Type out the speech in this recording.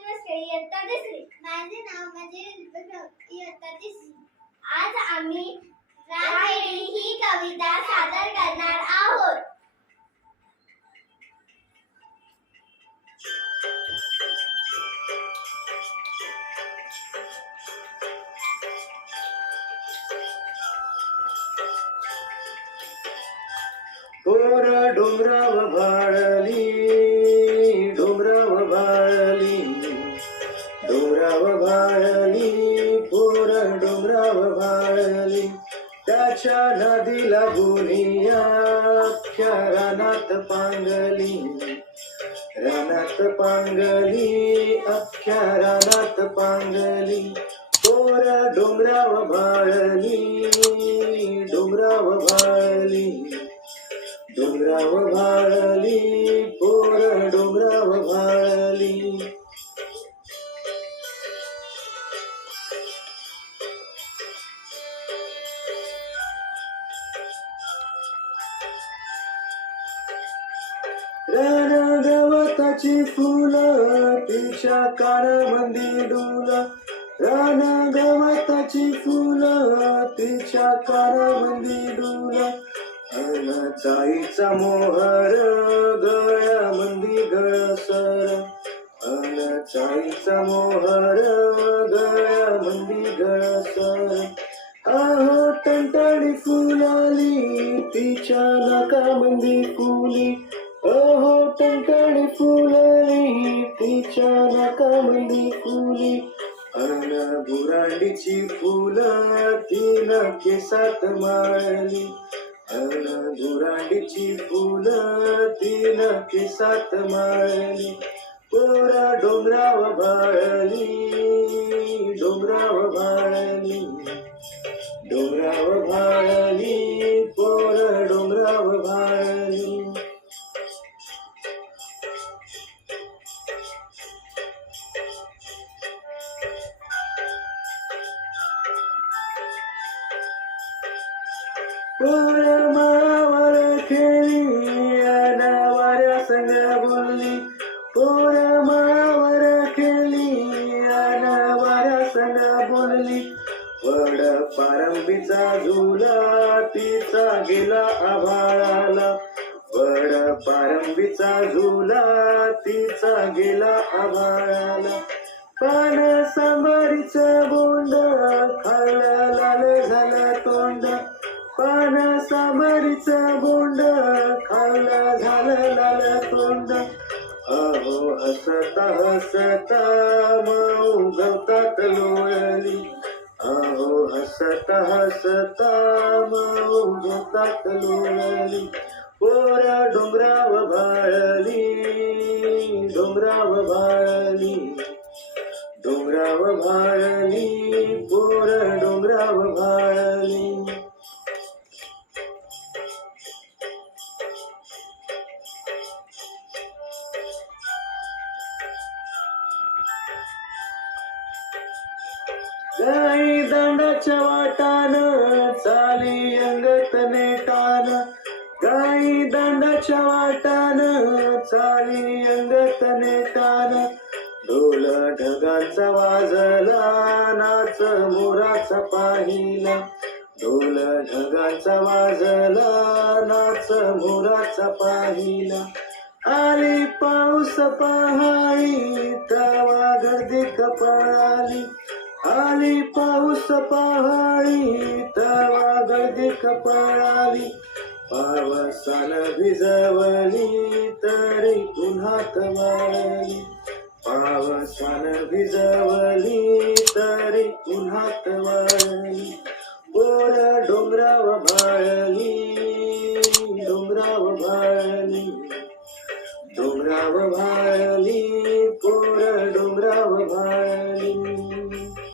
नमस्कार इयत्ता तिसरी माझे नाव म्हणजे इयत्ता तिसरी आज आम्ही राहेली ही कविता सादर करणार आहोत पोर डोंगराव भाळली डोंगराव भाळली डोंगराव भाळली पोर डोंगराव भाळली त्याच्या नदीला गुनिया अख्ख्या रानात पांगली. रानात पांगली अख्ख्या रानात पांगली. पोर डोंगराव भाळली डोंगराव भाळली डोंगराव भाळली गवताची फुलं तिच्या कानामंदी डुला. रान गवताची फुलं तिच्या कानामंदी डुला. अनचाईचा मोहर गळ्यामंदी गळसर अनचाईचा मोहर गळ्यामंदी गळसर आहो तंटाळी फुलाली तिच्या नाकामंदी फुली. अहो टणटणी फुलाली तिच्या नाकामंदी फुली. अन बुरांडीची फुलं तिनं केसात माळली. अन बुरांडीची फुलं तिनं केसात माळली. पोरा डोंगराव भाळली डोंगराव भाळली डोंगराव भाळली पोरा डोंगराव भाळली पोरमावर खेळी अनावाऱ्या संग बोलली. पोरमावर खेळी अनावाऱ्या संग बोलली. वड पारंबीचा झुला तिचा गेला आभाळाला. वड पारंबीचा झुला तिचा गेला आभाळाला. पान सांबारीचं बोंड खाला लाल झाला तोंड. पान सांबारीचं बोंड खायला झालं लाल तोंड. अहो हसता हसता मऊ गवतात लोळली. अहो हसता हसता मऊ गवतात लोळली. पोरा डोंगराव भाळली डोंगराव भाळली. डोंगराव भाळली पोर डोंगराव भाळली. गाई दांडाच्या वाटान चाली अंगत नेटान. गाई दांडाच्या वाटान चाली अंगत नेटान. ढोल ढगांचा वाजला नाच मोराचा पाहिला. ढोल ढगांचा वाजला नाच मोराचा पाहिला. आली पाऊस पहाळी तवा गर्दी कपाळाली आली पाऊस पहाळी तवा गर्दी कपाळाली पावसान भिजवली तरी पुन्हा वाळली पावसानं भिजवली तरी पुन्हा वाळली